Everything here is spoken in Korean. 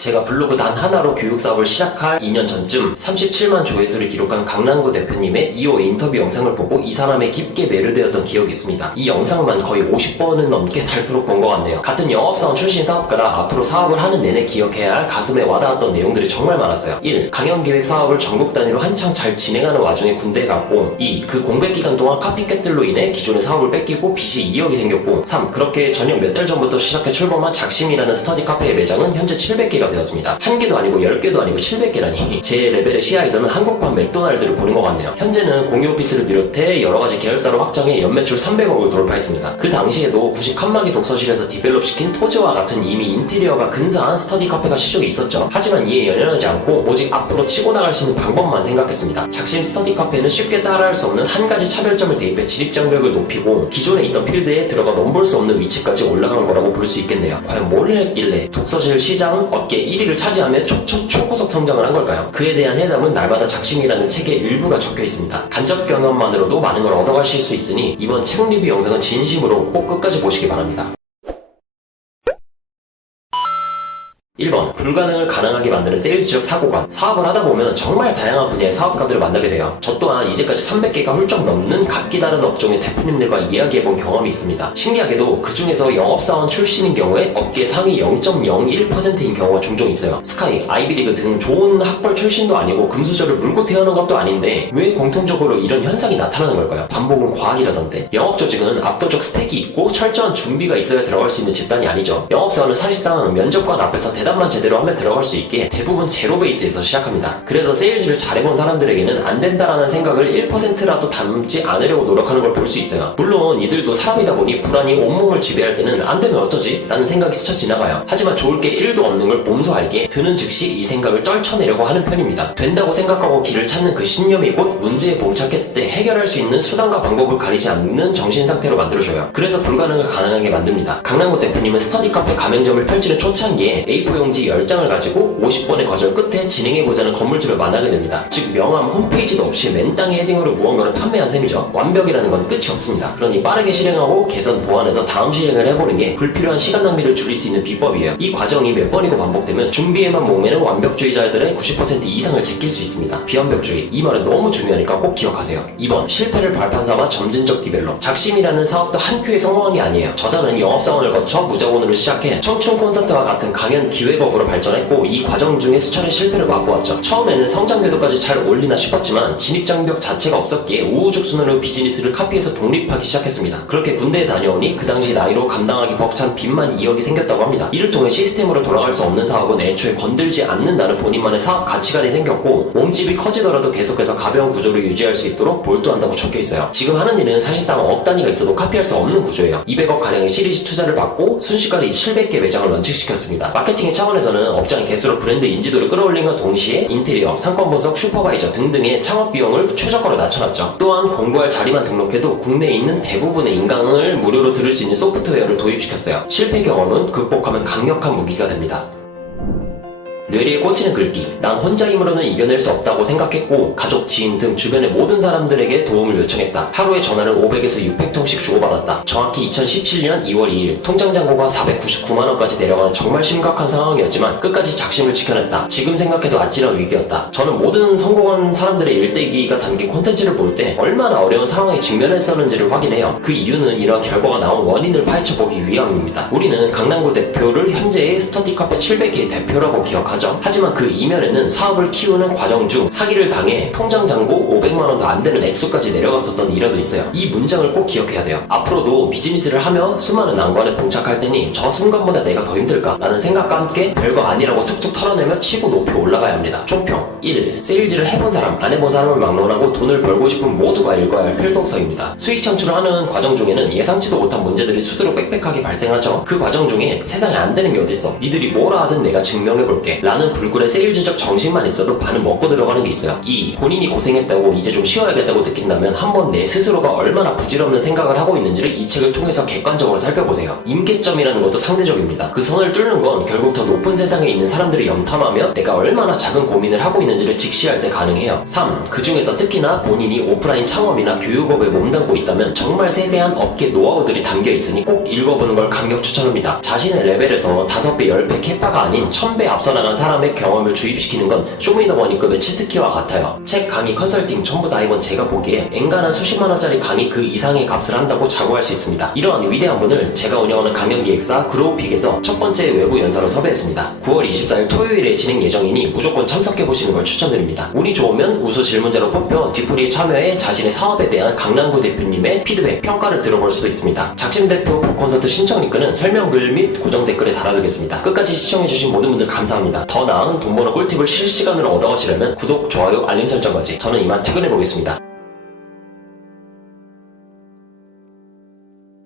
제가 블로그 단 하나로 교육사업을 시작할 2년 전쯤 37만 조회수를 기록한 강남구 대표님의 2호 인터뷰 영상을 보고 이 사람에 깊게 매료되었던 기억이 있습니다. 이 영상만 거의 50번은 넘게 닳도록 본 것 같네요. 같은 영업사원 출신 사업가라 앞으로 사업을 하는 내내 기억해야 할 가슴에 와닿았던 내용들이 정말 많았어요. 1. 강연기획 사업을 전국 단위로 한창 잘 진행하는 와중에 군대에 갔고 2. 그 공백 기간 동안 카피캣들로 인해 기존의 사업을 뺏기고 빚이 2억이 생겼고 3. 그렇게 전역 몇 달 전부터 시작해 출범한 작심이라는 스터디 카페의 매장은 현재 700개가 되었습니다. 1개도 아니고 10개도 아니고 700개라니 제 레벨의 시야에서는 한국판 맥도날드를 보는 것 같네요. 현재는 공유 오피스를 비롯해 여러가지 계열사로 확장해 연매출 300억을 돌파했습니다. 그 당시에도 91마기 독서실에서 디벨롭시킨 토즈와 같은 이미 인테리어가 근사한 스터디 카페가 시중에 있었죠. 하지만 이에 연연하지 않고 오직 앞으로 치고 나갈 수 있는 방법만 생각했습니다. 작심 스터디 카페는 쉽게 따라할 수 없는 한 가지 차별점을 대입해 진입장벽을 높이고 기존에 있던 필드에 들어가 넘볼 수 없는 위치까지 올라간 거라고 볼 수 있겠네요. 과연 뭘 했길래 독서실 시장 업계 1위를 차지하며 초고속 성장을 한 걸까요? 그에 대한 해답은 날마다 작심이라는 책의 일부가 적혀 있습니다. 간접 경험만으로도 많은 걸 얻어가실 수 있으니 이번 책 리뷰 영상은 진심으로 꼭 끝까지 보시기 바랍니다. 1번. 불가능을 가능하게 만드는 세일즈적 사고관. 사업을 하다 보면 정말 다양한 분야의 사업가들을 만나게 돼요. 저 또한 이제까지 300개가 훌쩍 넘는 각기 다른 업종의 대표님들과 이야기해본 경험이 있습니다. 신기하게도 그 중에서 영업사원 출신인 경우에 업계 상위 0.01%인 경우가 종종 있어요. 스카이, 아이비리그 등 좋은 학벌 출신도 아니고 금수저를 물고 태어난 것도 아닌데 왜 공통적으로 이런 현상이 나타나는 걸까요? 반복은 과학이라던데. 영업조직은 압도적 스펙이 있고 철저한 준비가 있어야 들어갈 수 있는 집단이 아니죠. 영업사원은 사실상 면접관 앞에서 대답만 제대로 하면 들어갈 수 있게 대부분 제로 베이스에서 시작합니다. 그래서 세일즈를 잘해본 사람들에게는 안 된다라는 생각을 1%라도 담지 않으려고 노력하는 걸 볼 수 있어요. 물론 이들도 사람이다 보니 불안이 온몸을 지배할 때는 안 되면 어쩌지? 라는 생각이 스쳐 지나가요. 하지만 좋을 게 1도 없는 걸 몸소 알게 드는 즉시 이 생각을 떨쳐내려고 하는 편입니다. 된다고 생각하고 길을 찾는 그 신념이 곧 문제에 봉착했을 때 해결할 수 있는 수단과 방법을 가리지 않는 정신 상태로 만들어줘요. 그래서 불가능을 가능하게 만듭니다. 강남구 대표님은 스터디 카페 가맹점을 펼치는 초창기에 A4 용지 10장을 가지고 50번의 과정 끝에 진행해보자는 건물주를 만나게 됩니다. 즉 명함 홈페이지도 없이 맨땅에 헤딩으로 무언가를 판매한 셈이죠. 완벽이라는 건 끝이 없습니다. 그러니 빠르게 실행하고 개선 보완해서 다음 실행을 해보는 게 불필요한 시간 낭비를 줄일 수 있는 비법이에요. 이 과정이 몇 번이고 반복되면 준비에만 목매는 완벽주의자들의 90% 이상을 제낄 수 있습니다. 비완벽주의, 이 말은 너무 중요하니까 꼭 기억하세요. 2번. 실패를 발판 삼아 점진적 디벨롭. 작심이라는 사업도 한 큐에 성공한 게 아니에요. 저자는 영업사원을 거쳐 무자본으로 시작해 청춘 콘서트와 같은 강연 기획업으로 발전했고 이 과정 중에 수차례 실패를 맛보았죠. 처음에는 성장 궤도까지 잘 올리나 싶었지만 진입장벽 자체가 없었기에 우후죽순으로 비즈니스를 카피해서 독립하기 시작했습니다. 그렇게 군대에 다녀오니 그 당시 나이로 감당하기 벅찬 빚만 2억이 생겼다고 합니다. 이를 통해 시스템으로 돌아갈 수 없는 사업은 애초에 건들지 않는다는 본인만의 사업 가치관이 생겼고 몸집이 커지더라도 계속해서 가벼운 구조를 유지할 수 있도록 몰두한다고 적혀있어요. 지금 하는 일은 사실상 억 단위가 있어도 카피할 수 없는 구조예요. 200억 가량의 시리즈 투자를 받고 순식간에 700개 매장을 런칭시켰습니다. 마케팅의 차원에서는 업장의 개수로 브랜드 인지도를 끌어올린과 동시에 인테리어, 상권 분석, 슈퍼바이저 등등의 창업 비용을 최저가로 낮춰놨죠. 또한 공부할 자리만 등록해도 국내에 있는 대부분의 인강을 무료로 들을 수 있는 소프트웨어를 도입시켰어요. 실패 경험은 극복하면 강력한 무기가 됩니다. 뇌리에 꽂히는 글귀. 난 혼자 힘으로는 이겨낼 수 없다고 생각했고 가족, 지인 등 주변의 모든 사람들에게 도움을 요청했다. 하루에 전화를 500에서 600통씩 주고받았다. 정확히 2017년 2월 2일 통장 잔고가 499만원까지 내려가는 정말 심각한 상황이었지만 끝까지 작심을 지켜냈다. 지금 생각해도 아찔한 위기였다. 저는 모든 성공한 사람들의 일대기가 담긴 콘텐츠를 볼 때 얼마나 어려운 상황에 직면했었는지를 확인해요. 그 이유는 이러한 결과가 나온 원인을 파헤쳐보기 위함입니다. 우리는 강남구 대표를 현재의 스터디 카페 700개의 대표라고 기억하죠. 하지만 그 이면에는 사업을 키우는 과정 중 사기를 당해 통장 잔고 500만원도 안 되는 액수까지 내려갔었던 일화도 있어요. 이 문장을 꼭 기억해야 돼요. 앞으로도 비즈니스를 하며 수많은 난관에 봉착할 테니 저 순간보다 내가 더 힘들까? 라는 생각과 함께 별거 아니라고 툭툭 털어내며 치고 높이 올라가야 합니다. 총평 1. 세일즈를 해본 사람, 안 해본 사람을 막론하고 돈을 벌고 싶은 모두가 읽어야 할 필독서입니다. 수익 창출을 하는 과정 중에는 예상치도 못한 문제들이 수두룩 빽빽하게 발생하죠. 그 과정 중에 세상에 안 되는 게 어딨어, 니들이 뭐라 하든 내가 증명해볼게 라는 불굴의 세일즈적 정신만 있어도 반은 먹고 들어가는 게 있어요. 2. 본인이 고생했다고 이제 좀 쉬어야겠다고 느낀다면 한번 내 스스로가 얼마나 부질없는 생각을 하고 있는지를 이 책을 통해서 객관적으로 살펴보세요. 임계점이라는 것도 상대적입니다. 그 선을 뚫는 건 결국 더 높은 세상에 있는 사람들을 염탐하며 내가 얼마나 작은 고민을 하고 있는지를 직시할 때 가능해요. 3. 그 중에서 특히나 본인이 오프라인 창업이나 교육업에 몸담고 있다면 정말 세세한 업계 노하우들이 담겨 있으니 꼭 읽어보는 걸 강력 추천합니다. 자신의 레벨에서 5배, 10배 캐파가 아닌 1000배 앞서 나간 사람의 경험을 주입시키는 건 쇼미더머니급의 치트키와 같아요. 책, 강의, 컨설팅 전부 다 이건 제가 보기에 엔간한 수십만원짜리 강의 그 이상의 값을 한다고 자부할 수 있습니다. 이러한 위대한 분을 제가 운영하는 강연기획사 그로우픽에서 첫 번째 외부 연사로 섭외했습니다. 9월 24일 토요일에 진행 예정이니 무조건 참석해보시는 걸 추천드립니다. 운이 좋으면 우수 질문자로 뽑혀 뒤풀이에 참여해 자신의 사업에 대한 강남구 대표님의 피드백, 평가를 들어볼 수도 있습니다. 작심 대표 북콘서트 신청 링크는 설명글 및 고정 댓글에 달아두겠습니다. 끝까지 시청해주신 모든 분들 감사합니다. 더 나은 돈 버는 꿀팁을 실시간으로 얻어가시려면 구독, 좋아요, 알림 설정까지. 저는 이만 퇴근해보겠습니다.